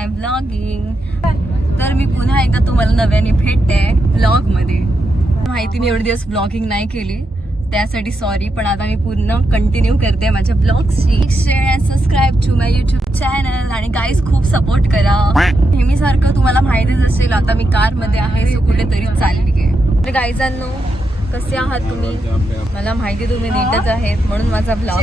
माय vlogging. तर मी पुन्हा एकदा तुम्हाला नव्याने भेटते व्लॉग मध्ये. माहिती मी एवढे दिवस व्लॉगिंग नाही केली त्यासाठी सॉरी, पण आता मी पूर्ण कंटिन्यू करते माझ्या ब्लॉग्सची. Share and subscribe to my YouTube channel आणि गाईज खूप सपोर्ट करा. नेहमीसारखं तुम्हाला माहितीच असेल आता मी कार मध्ये आहे, सो कुठेतरी चालली आहे. तर गाईजांनो कसे आहात तुम्ही? मला माहिती तुम्ही नीटच आहेत म्हणून माझा ब्लॉग.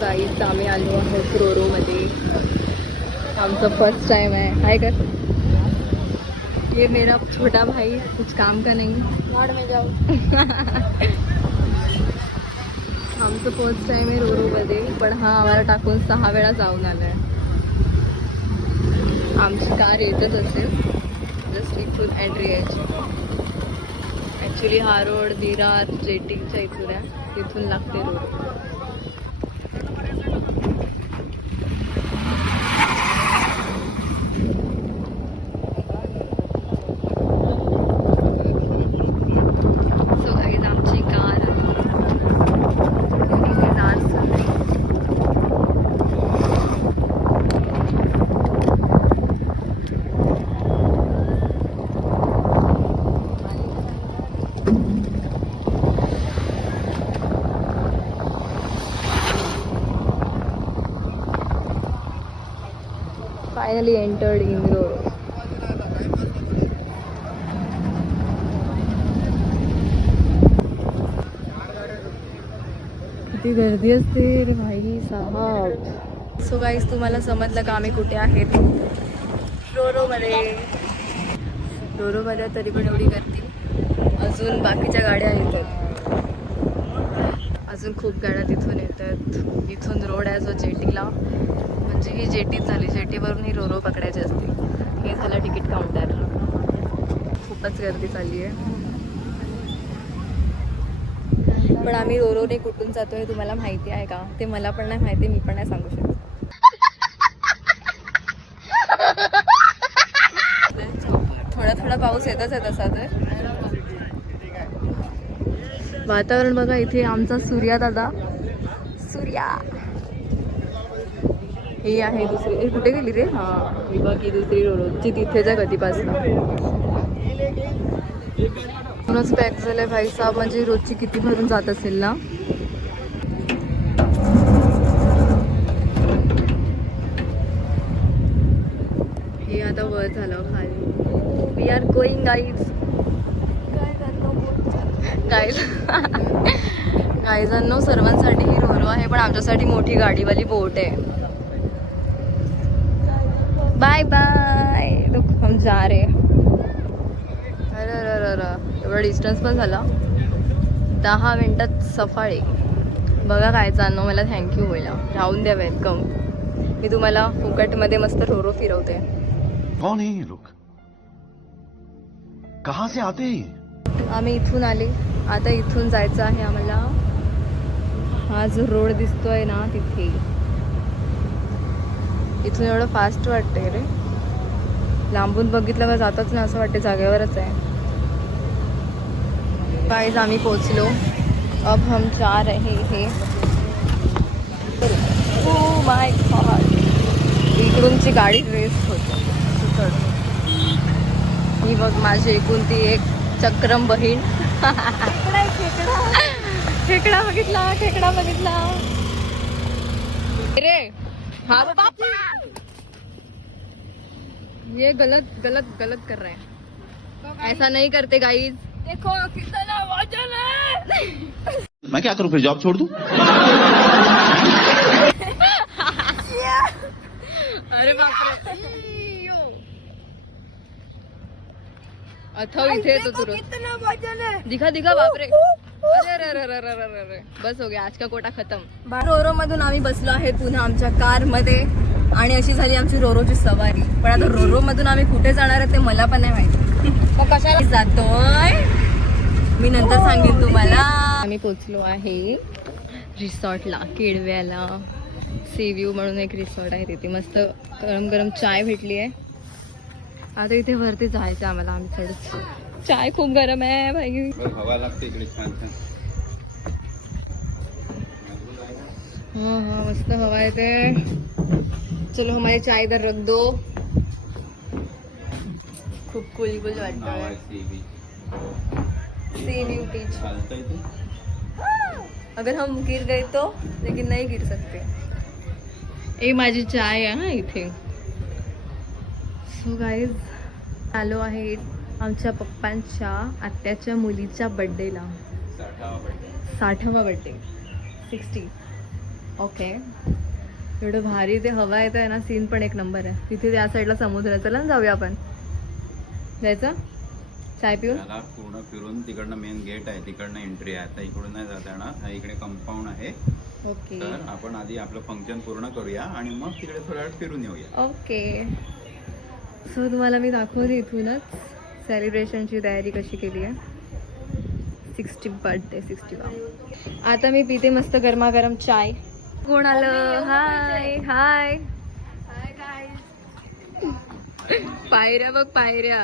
गाईज आम्ही आलो आहोत रोरोमध्ये. आमचं फर्स्ट टाइम है. हाय कर. ये मेरा छोटा भाई कुछ काम का नहीं. वार्ड में जाओ. आमचं फर्स्ट टाइम आहे रोरोमध्ये, पण हा आम्हाला टाकून 6 वेळा जाऊन आलाय. आमची कार येतच असेल जस्ट इथून एंट्री यायची. ॲक्च्युली हा रोड विरार जेटिंगच्या इथून आहे, तिथून लागते road. Finally entered in Roro. किती गर्दी असते रे भाई साहब. सो गाईज तुम्हाला समजलं का आम्ही कुठे आहेत? रोरोमध्ये. रोरोमध्ये तरी पण एवढी गर्दी. अजून बाकीच्या गाड्या येतात, अजून खूप गाड्या तिथून येतात. इथून रोड आहे जो जेटीला, म्हणजे ही जेटी झाली. जेटीवरून ही रोरो पकडायची असते. हे झालं तिकीट काउंटर. खूपच गर्दी चालली आहे. पण आम्ही रोरोने कुठून जातो हे तुम्हाला माहिती आहे का? ते मला पण नाही माहिती, मी पण नाही सांगू शकत. थोडा थोडा पाऊस येतच आहे तसा. तर वातावरण बघा. इथे आमचा सूर्या दादा. सूर्या ही आहे दुसरी. कुठे गेली रे? हां ही बघ, ही दुसरी रोरोची तिथेच आहे कधीपासून. पूर्णच पॅक झालं आहे भाई साहेब. म्हणजे रोजची किती भरून जात असेल ना. हे आता वर झालं खाली. We are going guys. गाईजांनो सर्वांसाठी ही रोरो आहे, पण आमच्यासाठी मोठी गाडीवाली बोट आहे. Bye bye. हम जा रे. अरे एवढा डिस्टन्स पण झाला. 10 मिनिटात सफाळी. बघा काय जाणं. मला थँक्यू बोला. राहून द्या. वेलकम. मी तुम्हाला फुकटमध्ये मस्त रोरो फिरवते. कौन है ये लोग? कहाँ से आते हैं? आम्ही इथून आले. आता इथून जायचं आहे आम्हाला. हा जो रोड दिसतोय ना तिथे. इथून एवढं फास्ट वाटतंय रे. लांबून बघितलं का जातच ना असं वाटते जागेवरच आहे. गाइस आम्ही पोचलो. अब हम जा रहे हैं. ओ माय गॉड, इकडूनची गाडी रेस होते. ही बघ माझी एकूण ती एक चक्रम बहीण. खेकडा बघितला, खेकडा बघितला रे. हा बाबा, ये गलत गलत गलत कर रहे हैं. ऐसा नहीं करते गाइस. देखो कितना वजन है. मैं क्या करूं, फिर जॉब छोड़ दूं? अरे बापरे. अथव इथे तो कितना वजन है. दिखा दिखा. बापरे. अरे अरे अरे अरे अरे अरे. बस हो गया, आज का कोटा खतम. रोरो मधून आम्ही बसलो आहे पुन्हा आमच्या कार मध्ये आणि अशी झाली आमची रोरोची सवारी. पण आता रोरो मधून आम्ही कुठे जाणार आहे ते मला पण नाही माहिती. मग कशाला जातोय मी नंतर सांगेन तुम्हाला. आम्ही पोचलो आहे रिसॉर्टला, केडव्याला. सीव्ह्यू म्हणून एक रिसॉर्ट आहे, तिथे मस्त गरम गरम चाय भेटली आहे. आता इथे वरती जायचं आम्हाला. आम्ही थोडं, चाय खूप गरम आहे भाई. हवा लागते इकडे छान छान. हाँ हाँ मस्त हवा येते. चलो हमारी चाय इधर रख दो. खूप कूल कूल वाटतं. C view beach. अगर हम गिर गए तो, लेकिन नहीं गिर सकते. ए माझी चाय आहे हा इथे. सो गाईज आलो आहे आमच्या पप्पांच्या आत्याच्या मुलीच्या बड्डेला. 60वा बड्डे. 60. ओके. एवढं भारी ते हवा येत आहे ना, सीन पण एक नंबर आहे. तिथे त्या साईडला समुद्र आहे. चला ना जाऊया आपण. जायचं चाय पिऊन. त्याला पूर्ण फिरून तिकडनं मेन गेट आहे, तिकडनं एंट्री आहे. आता इकडून नाही जाता येणार, इकडे कंपाऊंड आहे. ओके. तर आपण आधी आपलं फंक्शन पूर्ण करूया आणि मग तिकडे थोड्या वेळ फिरून येऊया. ओके. सो तुम्हाला मी दाखवते इथूनच सेलिब्रेशनची तयारी कशी केली आहे. 60 बर्थडे 60वा. आता मी पिते मस्त गरमागरम चाय. कोण आलं. हाय हाय. पायऱ्या बघ पायऱ्या.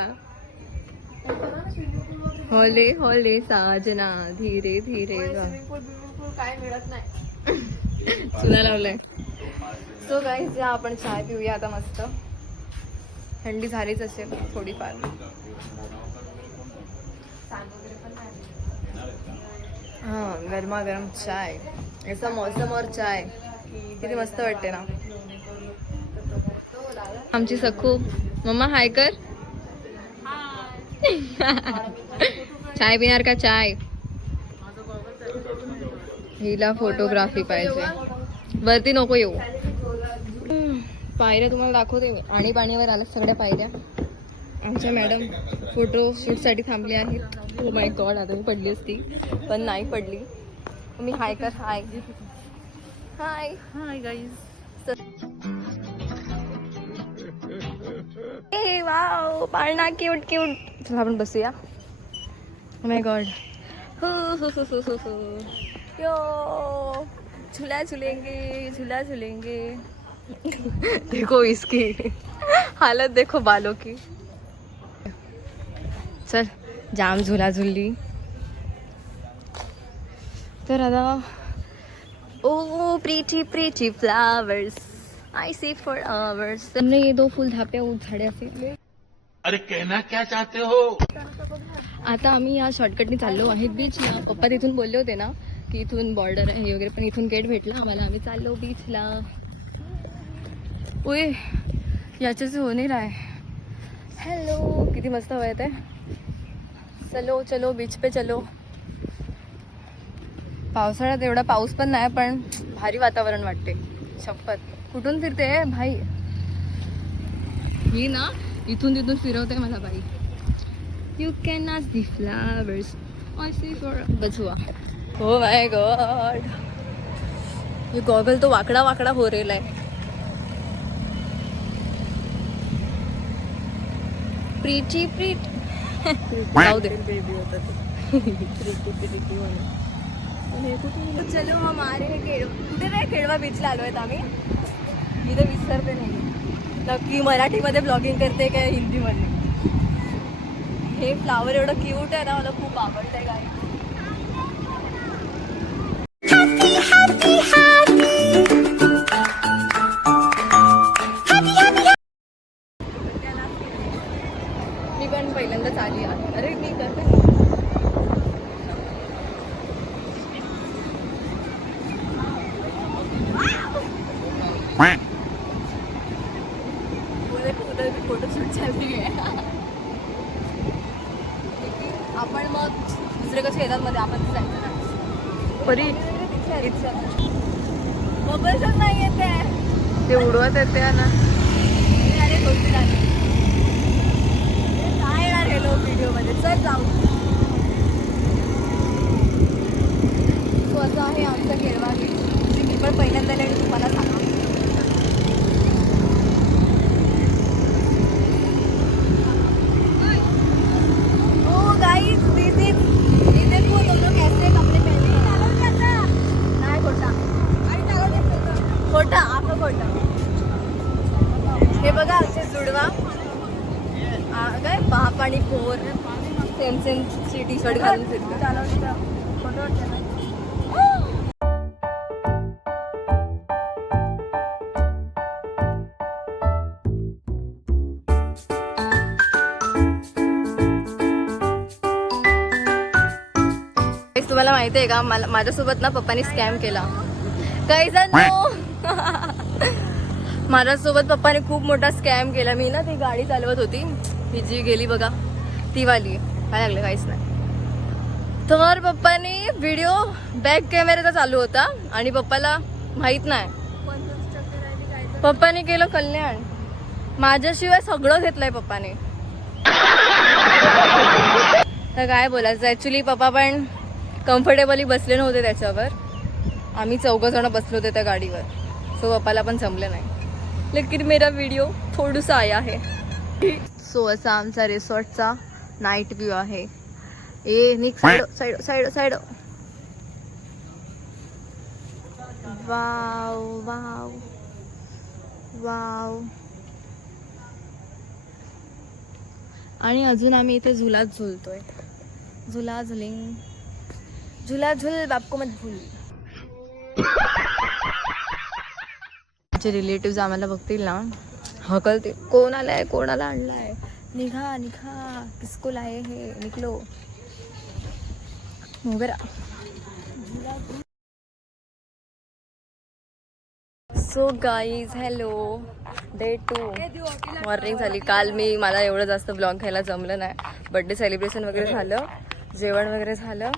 होले होले साजना धीरे धीरे. काय मिळत नाही. चुना लावलाय. सो गाईज या आपण चाय पिऊया आता मस्त. थंडी झालीच असेल थोडीफार. हाँ गरमागरम चाय, ऐसा मौसम और चाय किती मस्त वाटते ना. आमची सखू. मम्मा हाय कर. चाय पिणार का चाय. हिला फोटोग्राफी पाहिजे. वरती नको येऊ. पायऱ्या तुम्हाला दाखवते मी. आणि पाणीवर आल्या सगळ्या पायऱ्या. आमच्या मॅडम फोटोशूटसाठी थांबले आहेत. ओ माय गॉड, आता मी पडली असती पण नाही पडली. मी हाय कर. हाय हाय हाय गाईज. ए वाव पाळणा क्यूट क्यूट. चला आपण बसूया. Oh my God. यो झूला झूलेंगे झूला झूलेंगे. देखो इसकी हालत देखो बालों की. चल जाम झुला झुलली. तर आता oh pretty pretty flowers I see for hours. हमने ये 2 फूल धाप्या झाडे असे. अरे कहना क्या चाहते हो. आता आम्ही या शॉर्टकटने चाललो आहे बीचला. पप्पा तिथून बोलले होते ना की इथून बॉर्डर आहे वगैरे, पण इथून गेट भेटला आम्हाला. आम्ही चाललो बीचला. ओए याच्याच हो नाही राय. हॅलो किती मस्त हवा येत आहे. चलो चलो बीच पे चलो. पावसाळ्यात एवढा पाऊस पण नाही, पण भारी वातावरण वाटते. शपथ. कुठून फिरते भाई ही ना. इथून तिथून फिरवते मला बाई. You can not the flowers I see for बचुआ. Oh my God. ये गॉगल तो वाकडा वाकडा हो रेला आहे. प्रीटी प्रीट जाऊ दे. चलो हम आ रहे हैं कुठे नाही. केळवा बीचला आलो आहेत आम्ही. मी तर विसरते नाही नक्की मराठीमध्ये ब्लॉगिंग करते काय हिंदीमध्ये. हे फ्लावर एवढं क्यूट आहे ना, मला खूप आवडतंय गाई. मी पण पहिल्यांदाच आली आहे. अरे मी करते फोटोशूट चालली आहे. आपण मग दुसरे कसे येतात मध्ये आपण जायचं ना परी मोबाईल शॉट नाही येते ते उडवत येते ना. अरे गोष्टी आली काय येणार हे लोक व्हिडिओ मध्ये. चल जाऊ. सो असं आहे आमचं केळवा बीच. मी पण पहिल्यांदा आणि तुम्हाला सांगा खोटा आपलं खोटा. हे बघा असे जुडवा काय बाप आणि पोर सेम सेम टी शर्ट घालून फिरतो. तुम्हाला माहिती आहे का माझ्यासोबत ना पप्पानी स्कॅम केला. काही जण माझ्यासोबत पप्पाने खूप मोठा स्कॅम केला. मी ना ती गाडी चालवत होती ही जी गेली बघा ती वाली. काय लागलं काहीच नाही. तर पप्पानी व्हिडिओ बॅक कॅमेऱ्याचा चालू होता आणि पप्पाला माहित नाही. पप्पाने केलं कल्याण. माझ्याशिवाय सगळं घेतलंय पप्पाने. तर काय बोलायचं ऍक्च्युली पप्पा पण कम्फर्टेबली बसले नव्हते त्याच्यावर. आम्ही 4 जण बसलो होते त्या गाडीवर. सो पप्पाला पण जमलं नाही. लेकिन मेरा व्हिडिओ थोडंसं आया है. सो असा आमचा रिसॉर्टचा नाईट व्ह्यू आहे. ए निक side side side side. Wow wow wow. आणि अजून आम्ही इथे झुलाच झुलतोय. झुला झुलिंग झुला झुल बापको मत भूल. आमचे रिलेटिव्ह आम्हाला बघतील ना हकलते. कोण आलाय कोणाला आणलाय निघा निघा किसको लाये हे निकलो मोगरा. So guys hello day 2 morning झाली. काल मला एवढं जास्त ब्लॉग घ्यायला जमलं नाही. बड्डे सेलिब्रेशन वगैरे झालं जेवण वगैरे झालं.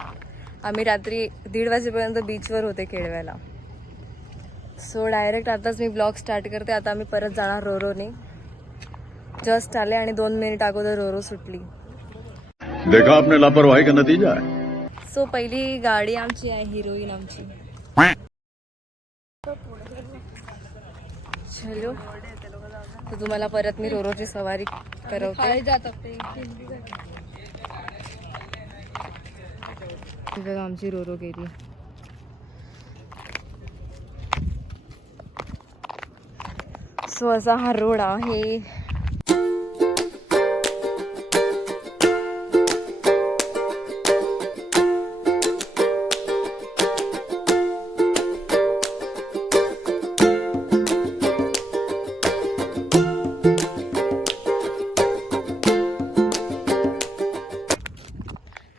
आम्ही रात्री 1:30 वाजेपर्यंत बीचवर होते केळव्याला. सो डायरेक्ट आताच मी ब्लॉग स्टार्ट करते. आता आम्ही परत जाणार रोरोने. जस्ट आले आणि 2 मिनिट अगोदर रोरो सुटली. देखा आपने लापरवाही का नतीजा है. सो पहिली गाडी आमची आहे हिरोईन आमची. चलो तर तुम्हाला परत मी रोरोची सवारी करवते. बघा आमची रोरो गेली. सो असा हा रोड आहे.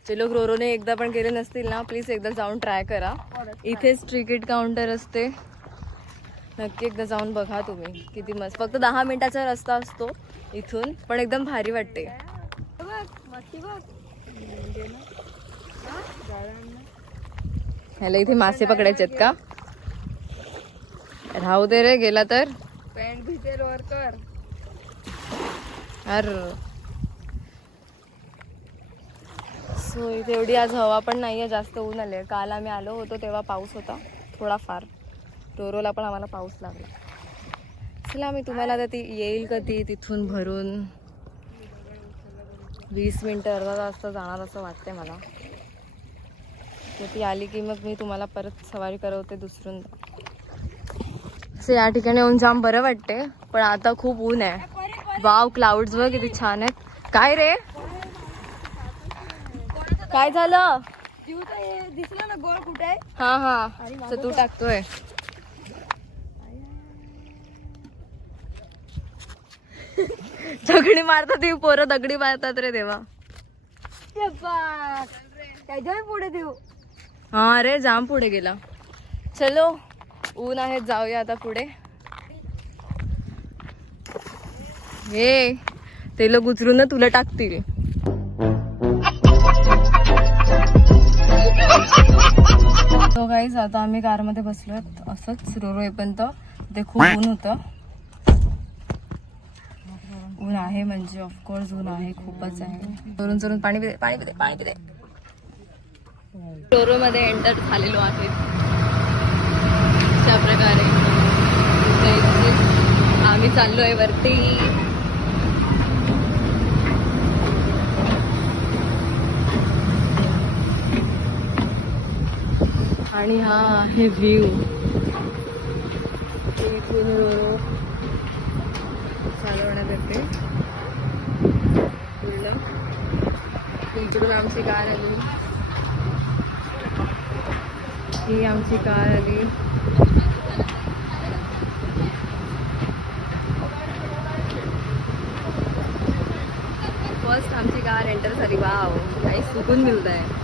जे लोक रोरोने एकदा पण गेले नसतील ना प्लीज एकदा जाऊन ट्राय करा. इथेच तिकीट काउंटर असते. नक्की एकदा जाऊन बघा तुम्ही. किती मस्त. फक्त 10 मिनिटाचा रस्ता असतो इथून पण एकदम भारी वाटते. ह्याला इथे मासे पकडायचे आहेत का. राहू दे रे गेला तर. पॅन्ट भिजेल वर कर. अरे सो इथे एवढी आज हवा पण नाही आहे. जास्त ऊन आले. काल आम्ही आलो होतो तेव्हा पाऊस होता थोडाफार. रोरोला पण आम्हाला पाऊस लागला. चला मी तुम्हाला आता ती येईल कधी तिथून भरून 20 मिनटं अर्धा तास तर जाणार असं वाटतंय मला. तर ती आली की मग मी तुम्हाला परत सवारी करवते दुसरून. असं या ठिकाणी येऊन जाम बरं वाटते पण आता खूप ऊन आहे. वाव क्लाउड्स बघ किती छान आहेत. काय रे काय झालं. दिसला ना गोळ कुठे आहे? हा हा तर तू टाकतोय. दगडी मारतात ती पोरं, दगडी मारतात रे देवा. त्याच्या पुढे देऊ. हा रे जाम पुढे गेला. चलो ऊन आहे, जाऊया आता पुढे. हे ते लोक उचलून ना तुला टाकतील. तो गाईज आता आम्ही कारमध्ये बसलोय असंच रोरो येपर्यंत. ते खूप ऊन होतं. ऊन आहे म्हणजे ऑफकोर्स ऊन आहे, खूपच आहे. चोरून चोरून पाणी पिते, पाणी पिते, पाणी पिते. रोरो मध्ये एंटर झालेलो आहे. अशा प्रकारे आम्ही चाललोय वरती. आणि हा आहे व्ह्यू. इथून रोरो चालवण्यात येते पूर्ण. इकडून आमची कार आली, ही आमची कार आली. फर्स्ट आमची कार एंटर झाली. वाव, काही सुकून मिळत आहे.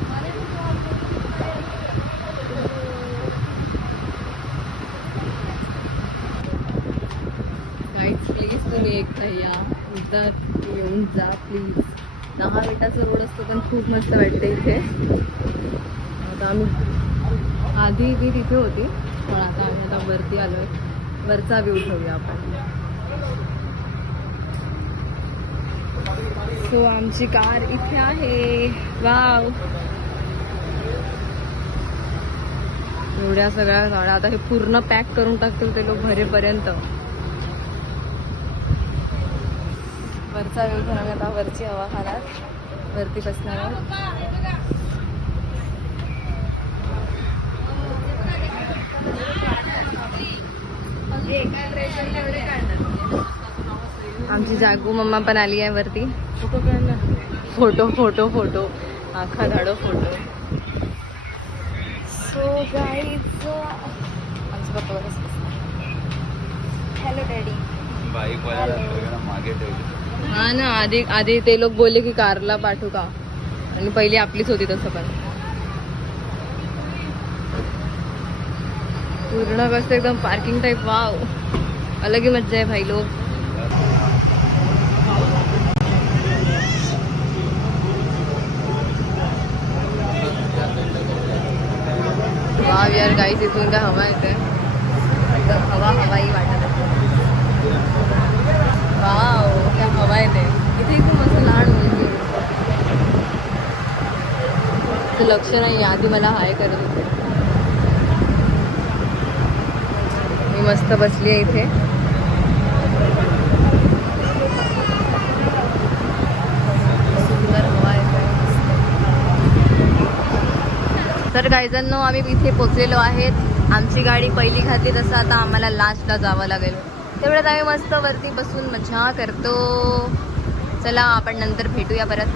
प्लीज तुम्ही एकदा या, एकदा येऊन जा प्लीज. 10 मिनिटाचा रोड असतो पण खूप मस्त वाटतं इथे. आता आम्ही आधी ती तिथे होती पण आता आम्ही आता वरती आलोय. वरचा व्ह्यू ठेवूया आपण. सो आमची कार इथे आहे. वाव, एवढ्या सगळ्या गाड्या. आता हे पूर्ण पॅक करून टाकतील ते लोक भरेपर्यंत. वरचा व्ह्यू घेऊन आता वरची हवा खाणार, वरती बसणार. आमची जागू मम्मा पण आली आहे वरती. फोटो फोटो फोटो आखा धाडो फोटो. सो गाईज आमचे पप्पा हॅलो डॅडी. बाईक वाला मागे ठेवली. हा ना, आधी ते लोक बोलले की कारला पाठवू का, आणि पहिली आपलीच होती तसं. पण पूर्ण कसं एकदम पार्किंग टाईप. वाव, अलग ही मज्जा आहे भाई लोग. वाव यार गाईस, इथून काय हवा येते, एकदम हवाही वाटत आहे. वाव, क्या हवा येते इथे. खूप मस्त लहान मुलगी. तर लक्ष नाही, आधी मला हाय करत होते. मी मस्त बसली आहे इथे. सुंदर हवा येते. तर गाईजांनो, आम्ही इथे पोचलेलो आहेत. आमची गाडी पहिली खाती, तसं आता आम्हाला लास्टला जावं लागेल. तेवढ्यात आम्ही मस्त वरती बसून मजा करतो. चला आपण नंतर भेटूया परत.